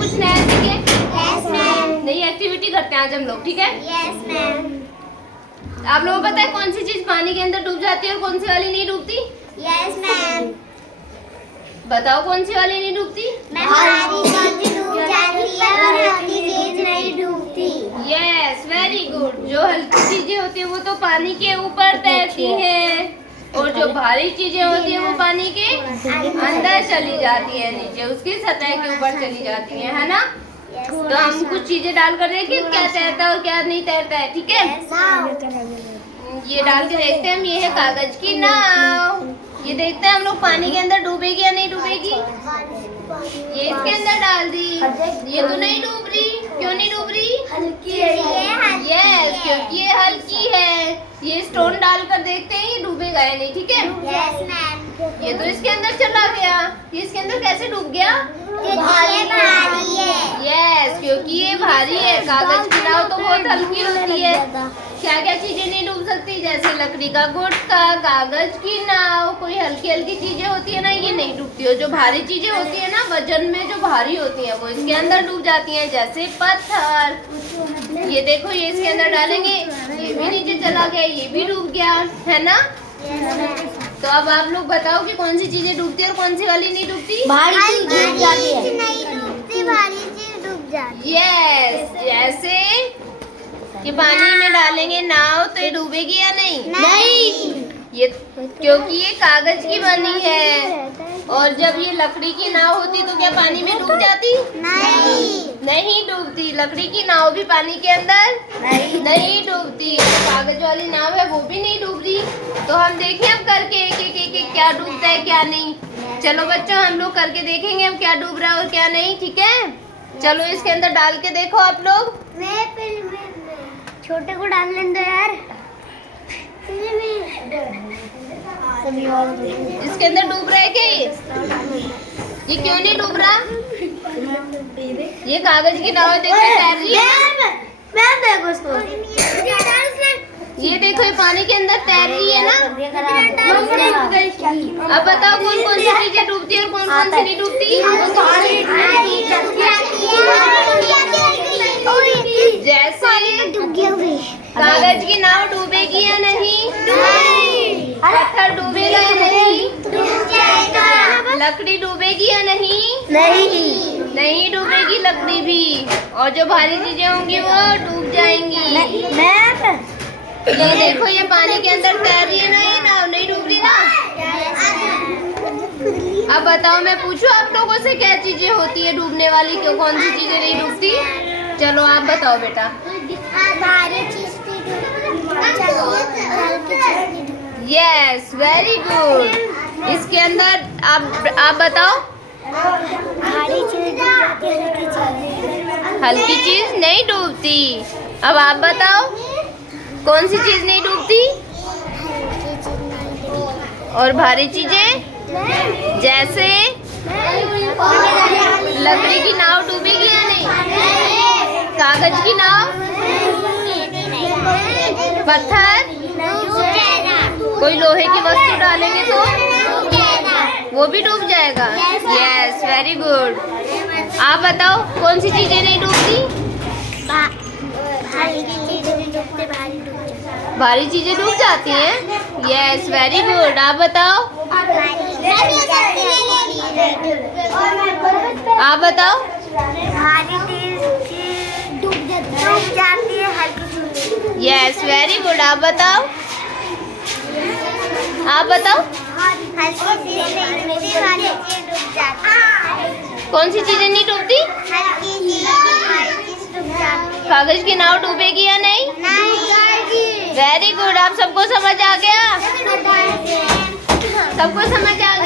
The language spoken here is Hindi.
कुछ नया सीखे? Yes ma'am. नई एक्टिविटी करते हैं आज हम लोग, ठीक है? Yes ma'am. आप लोगों को पता है कौन सी चीज पानी के अंदर डूब जाती है और कौन सी वाली नहीं डूबती? Yes ma'am. बताओ कौन सी वाली नहीं डूबती? भारी चीज डूब जाती है और हल्की चीज नहीं डूबती। Yes, very good. जो हल्की चीजें होती है वो तो पानी के ऊपर तैरती हैं और जो भारी चीजें होती है वो पानी के अंदर चली जाती है, नीचे उसकी सतह के ऊपर चली जाती है ना? तो हम कुछ चीजें डाल कर देखें क्या तैरता है और क्या नहीं तैरता है, ठीक है? ये डाल के देखते हैं हम। ये है कागज की नाव। ये देखते हैं हम लोग पानी के अंदर डूबेगी या नहीं डूबेगी। ये इसके अंदर डाल दी, ये तो नहीं डूब रही। क्यों नहीं डूब रही? यस, क्योंकि ये हल्की है। ये स्टोन डाल कर देखते हैं ये डूबेगा या नहीं, ठीक है? Yes ma'am. ये तो इसके अंदर चला गया। ये इसके अंदर कैसे डूब गया? क्योंकि ये भारी है। यस, क्योंकि ये भारी है। कागज की नाव तो बहुत हल्की होती है। क्या क्या चीजें नहीं डूब सकती? जैसे लकड़ी का गुटका, कागज की नाव, कोई हल्की हल्की चीजें होती है ना, ये नहीं डूबती। और जो भारी चीजें होती है ना, वजन में जो भारी होती है वो इसके अंदर डूब जाती हैं, जैसे पत्थर। ये देखो, ये इसके अंदर डालेंगे, ये भी नीचे चला गया, ये भी डूब गया, है ना? तो अब आप लोग बताओ कि कौन सी चीजें डूबती है और कौन सी वाली नहीं डूबती? भारी चीज डूब जाती है। नहीं डूबती, भारी चीज डूब जाती है। यस, जैसे कि पानी में डालेंगे नाव तो ये डूबेगी या नहीं? नहीं। ये क्योंकि ये कागज की बनी है। और जब ये लकड़ी की नाव होती तो क्या पानी में डूब जाती? नहीं। नहीं डूबती। लकड़ी की नाव भी पानी के अंदर नहीं डूबती। तो कागज वाली नाव है वो भी नहीं डूब रही। तो हम देखें अब करके एक क्या डूबता है क्या नहीं। चलो बच्चों, हम लोग करके देखेंगे अब क्या डूब रहा है और क्या नहीं, ठीक है? चलो इसके अंदर डाल के देखो आप लोग। छोटे को डाल लें दो यार। इसके अंदर डूब रहा है क्या ये क्यों नहीं डूब रहा? ये कागज की नाव देखो तैर रही है। मैं देखो इसको। ये देखो ये पानी के अंदर तैर रही है ना। अब बताओ कौन कौन सी चीजें डूबती है और कौन कौन सी नहीं डूबती? जैसे कागज की नाव डूबेगी या नहीं? पत्थर डूबेगा या नहीं? लकड़ी डूबेगी या नहीं? नहीं डूबेगी लकड़ी भी। और जो भारी चीजें होंगी वो डूब जाएंगी। ये देखो ये पानी के अंदर तैर रही है ना, ये नाव नहीं डूब रही ना। अब बताओ, मैं पूछूं आप लोगों से क्या चीजें होती है डूबने वाली, क्यों कौन सी चीजें नहीं डूबती? चलो आप बताओ बेटा। Yes, very good. इसके अंदर आप बताओ। हल्की चीज नहीं डूबती। अब आप बताओ कौन सी चीज नहीं डूबती? और भारी चीजें जैसे लकड़ी की नाव डूबेगी या नहीं? कागज की नाव, पत्थर, कोई लोहे की वस्तु डालेंगे तो वो भी डूब जाएगा। Yes, very good. आप बताओ कौन सी चीजें नहीं डूबती? भारी चीजें डूब जाती हैं। Yes, very good. आप बताओ। आप बताओ। डूब जाती है, हल्की। Yes, very good. आप बताओ। आप बताओ कौन सी चीजें नहीं डूबती? कागज की नाव डूबेगी या नहीं? Very good. आप सबको समझ आ गया? सबको समझ आ गया?